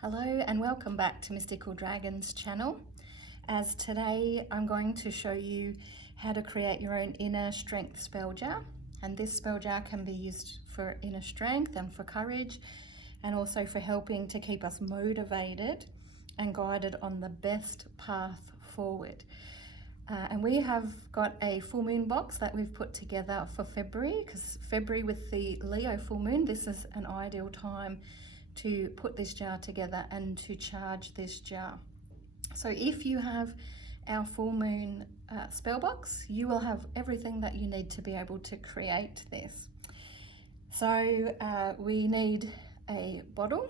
Hello and welcome back to Mystical Dragons channel. As today I'm going to show you how to create your own inner strength spell jar, and this spell jar can be used for inner strength and for courage, and also for helping to keep us motivated and guided on the best path forward. And we have got a full moon box that we've put together for February, because February with the Leo full moon, this is an ideal time to put this jar together and to charge this jar. So if you have our full moon spell box, you will have everything that you need to be able to create this. So we need a bottle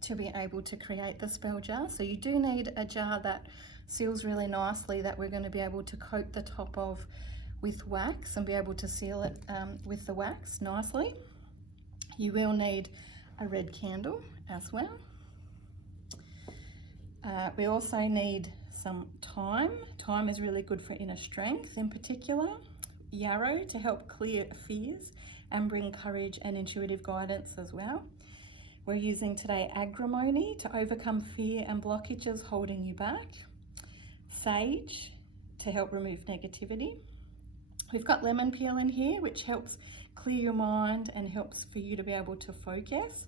to be able to create the spell jar. So you do need a jar that seals really nicely, that we're going to be able to coat the top of with wax and be able to seal it with the wax nicely. You will need a red candle as well. We also need some thyme. Thyme is really good for inner strength in particular. Yarrow to help clear fears and bring courage and intuitive guidance as well. We're using today Agrimony to overcome fear and blockages holding you back. Sage to help remove negativity. We've got lemon peel in here, which helps clear your mind and helps for you to be able to focus.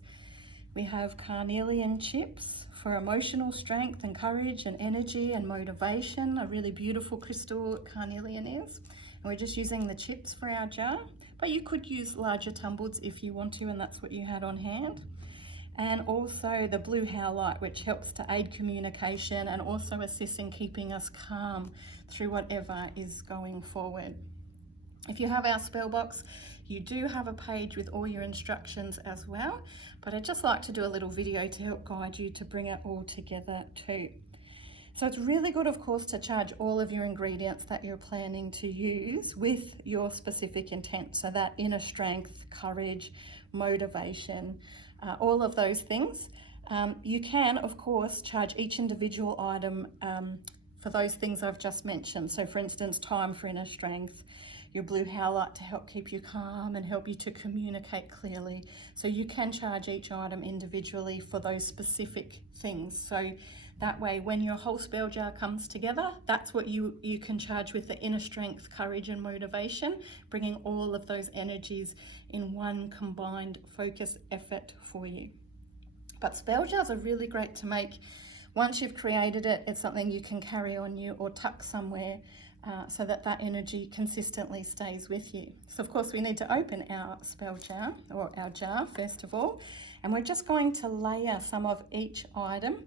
We have Carnelian chips for emotional strength and courage and energy and motivation. A really beautiful crystal carnelian is. And we're just using the chips for our jar, but you could use larger tumblers if you want to, and that's what you had on hand. And also the blue Howlite, which helps to aid communication and also assists in keeping us calm through whatever is going forward. If you have our spell box, you do have a page with all your instructions as well, but I'd just like to do a little video to help guide you to bring it all together too. So it's really good, of course, to charge all of your ingredients that you're planning to use with your specific intent. So that inner strength, courage, motivation, all of those things. You can, of course, charge each individual item for those things I've just mentioned. So for instance, thyme for inner strength, your blue Howlite to help keep you calm and help you to communicate clearly. So you can charge each item individually for those specific things. So that way, when your whole spell jar comes together, that's what you can charge with the inner strength, courage and motivation, bringing all of those energies in one combined focus effort for you. But spell jars are really great to make. Once you've created it, it's something you can carry on you or tuck somewhere so that that energy consistently stays with you. So of course we need to open our spell jar, or our jar first of all, and we're just going to layer some of each item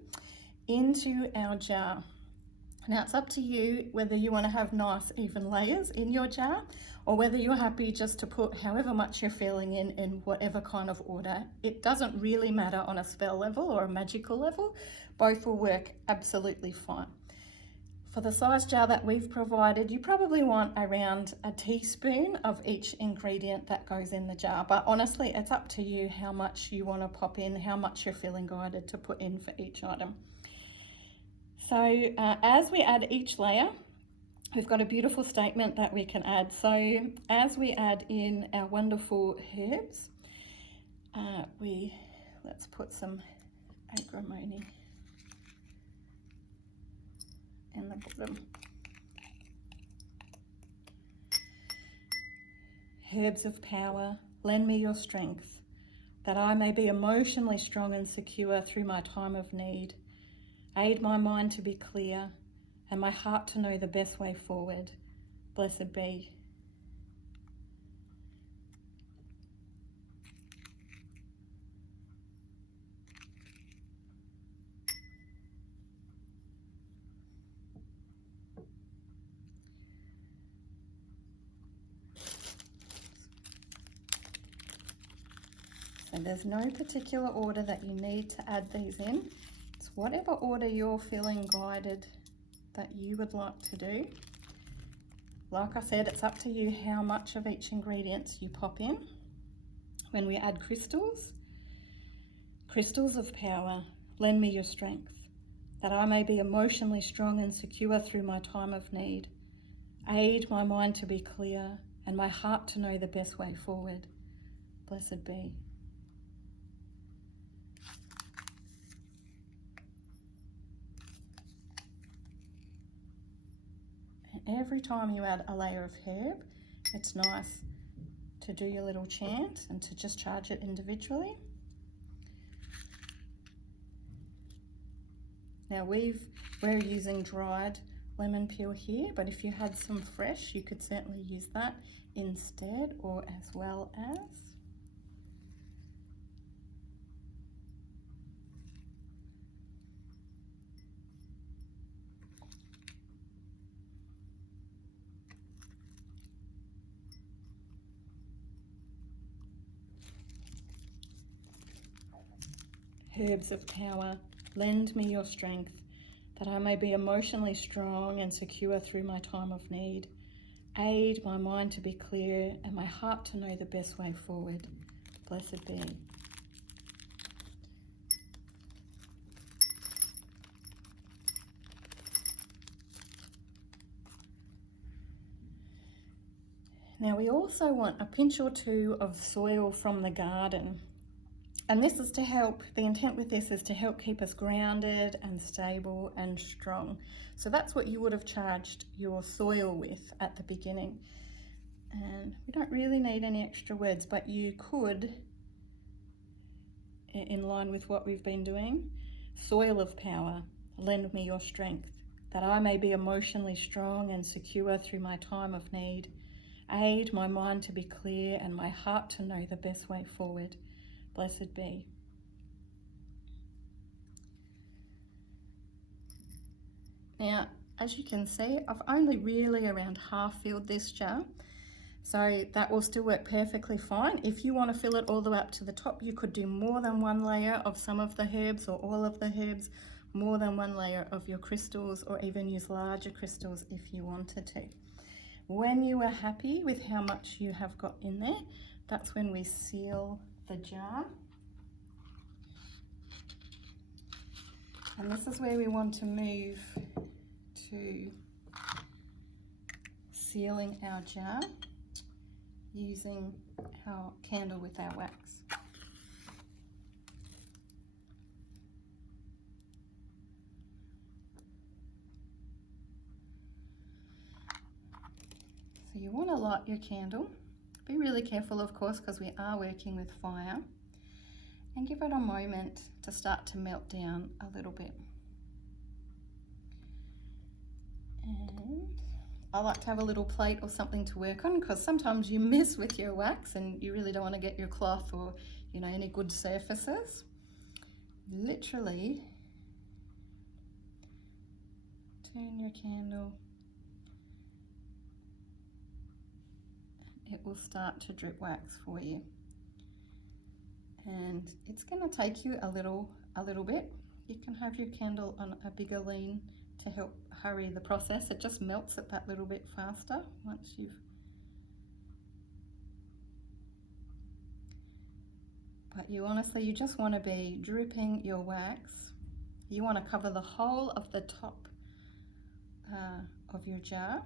into our jar. Now it's up to you whether you want to have nice even layers in your jar, or whether you're happy just to put however much you're feeling in whatever kind of order. It doesn't really matter on a spell level or a magical level. Both will work absolutely fine. For the size jar that we've provided, you probably want around a teaspoon of each ingredient that goes in the jar. But honestly, it's up to you how much you want to pop in, how much you're feeling guided to put in for each item. So as we add each layer, we've got a beautiful statement that we can add. So as we add in our wonderful herbs, let's put some Agrimony in the bottom. Herbs of power, lend me your strength, that I may be emotionally strong and secure through my time of need. Aid my mind to be clear and my heart to know the best way forward. Blessed be. So there's no particular order that you need to add these in. It's whatever order you're feeling guided that you would like to do. Like I said, it's up to you how much of each ingredient you pop in. When we add crystals, crystals of power, lend me your strength, that I may be emotionally strong and secure through my time of need. Aid my mind to be clear and my heart to know the best way forward. Blessed be. every time you add a layer of herb, it's nice to do your little chant and to just charge it individually. Now we're using dried lemon peel here, but if you had some fresh, you could certainly use that instead or as well as. Herbs of power, lend me your strength, that I may be emotionally strong and secure through my time of need. Aid my mind to be clear and my heart to know the best way forward. Blessed be. Now we also want a pinch or two of soil from the garden. And this is to help, the intent with this is to help keep us grounded and stable and strong. So that's what you would have charged your soil with at the beginning. And we don't really need any extra words, but you could, in line with what we've been doing, soil of power, lend me your strength, that I may be emotionally strong and secure through my time of need. Aid my mind to be clear and my heart to know the best way forward. Blessed be. Now, as you can see, I've only really around half filled this jar, so that will still work perfectly fine. If you want to fill it all the way up to the top, you could do more than one layer of some of the herbs or all of the herbs, more than one layer of your crystals, or even use larger crystals if you wanted to. When you are happy with how much you have got in there, that's when we seal the jar. And this is where we want to move to sealing our jar using our candle with our wax. So you want to light your candle. Be really careful, of course, because we are working with fire, and give it a moment to start to melt down a little bit. And I like to have a little plate or something to work on, because sometimes you miss with your wax and you really don't want to get your cloth or, you know, any good surfaces. Literally turn your candle. It will start to drip wax for you, and it's going to take you a little bit. You can have your candle on a bigger lean to help hurry the process. It just melts it that little bit faster once you've. But you honestly, you just want to be dripping your wax. You want to cover the whole of the top of your jar.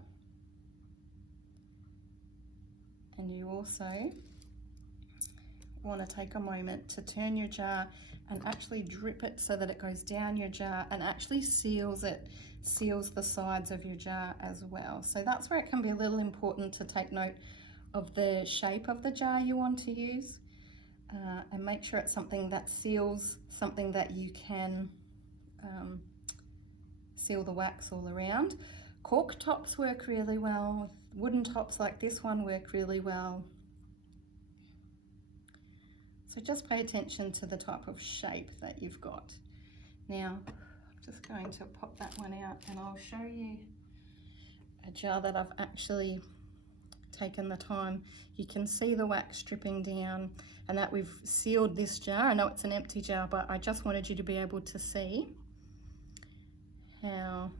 And you also want to take a moment to turn your jar and actually drip it so that it goes down your jar and actually seals the sides of your jar as well. So that's where it can be a little important to take note of the shape of the jar you want to use, and make sure it's something that seals, something that you can seal the wax all around. Cork tops work really well. Wooden tops like this one work really well. So just pay attention to the type of shape that you've got. Now, I'm just going to pop that one out and I'll show you a jar that I've actually taken the time. You can see the wax dripping down and that we've sealed this jar. I know it's an empty jar, but I just wanted you to be able to see how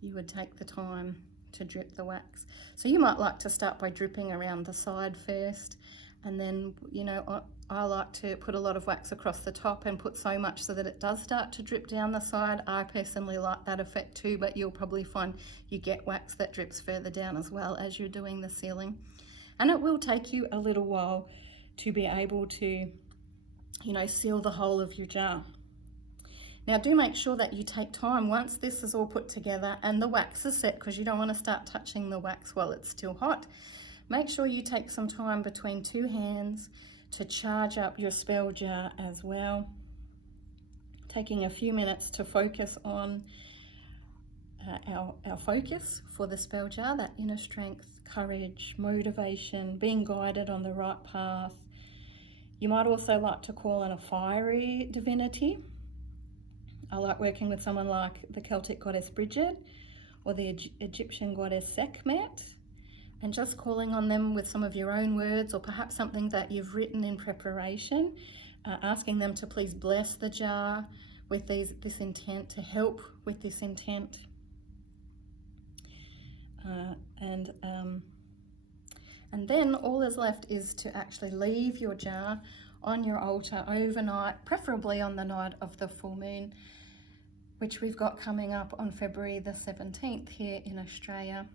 you would take the time to drip the wax. So you might like to start by dripping around the side first, and then, you know, I like to put a lot of wax across the top and put so much so that it does start to drip down the side. I personally like that effect too, but you'll probably find you get wax that drips further down as well as you're doing the sealing. And it will take you a little while to be able to, you know, seal the whole of your jar. Now do make sure that you take time once this is all put together and the wax is set, because you don't want to start touching the wax while it's still hot. Make sure you take some time between two hands to charge up your spell jar as well. Taking a few minutes to focus on our focus for the spell jar, that inner strength, courage, motivation, being guided on the right path. You might also like to call in a fiery divinity. I like working with someone like the Celtic goddess Bridget or the Egyptian goddess Sekhmet, and just calling on them with some of your own words, or perhaps something that you've written in preparation, asking them to please bless the jar with this intent, to help with this intent. And then all is left is to actually leave your jar on your altar overnight, preferably on the night of the full moon, which we've got coming up on February the 17th here in Australia.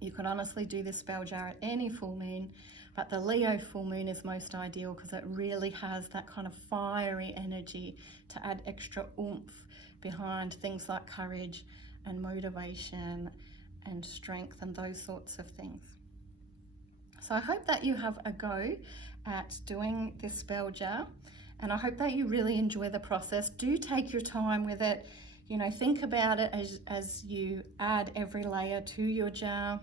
You can honestly do this spell jar at any full moon, but the Leo full moon is most ideal because it really has that kind of fiery energy to add extra oomph behind things like courage and motivation and strength and those sorts of things. So I hope that you have a go at doing this spell jar, and I hope that you really enjoy the process. Do take your time with it. You know, think about it as you add every layer to your jar.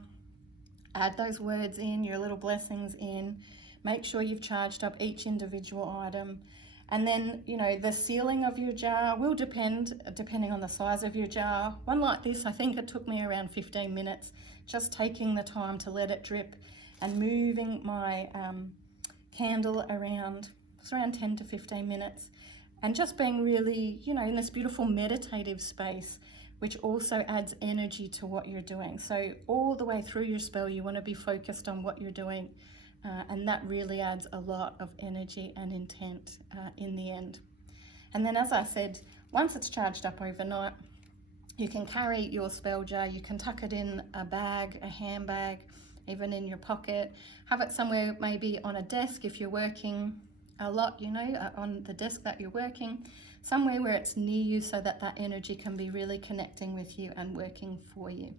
Add those words in, your little blessings in. Make sure you've charged up each individual item. And then, you know, the sealing of your jar will depending on the size of your jar. One like this, I think it took me around 15 minutes, just taking the time to let it drip and moving my candle around. It's around 10 to 15 minutes. And just being really, you know, in this beautiful meditative space, which also adds energy to what you're doing. So all the way through your spell, you want to be focused on what you're doing. And that really adds a lot of energy and intent in the end. And then, as I said, once it's charged up overnight, you can carry your spell jar, you can tuck it in a bag, a handbag, even in your pocket. Have it somewhere, maybe on a desk if you're working a lot, you know, on the desk that you're working, somewhere where it's near you so that that energy can be really connecting with you and working for you.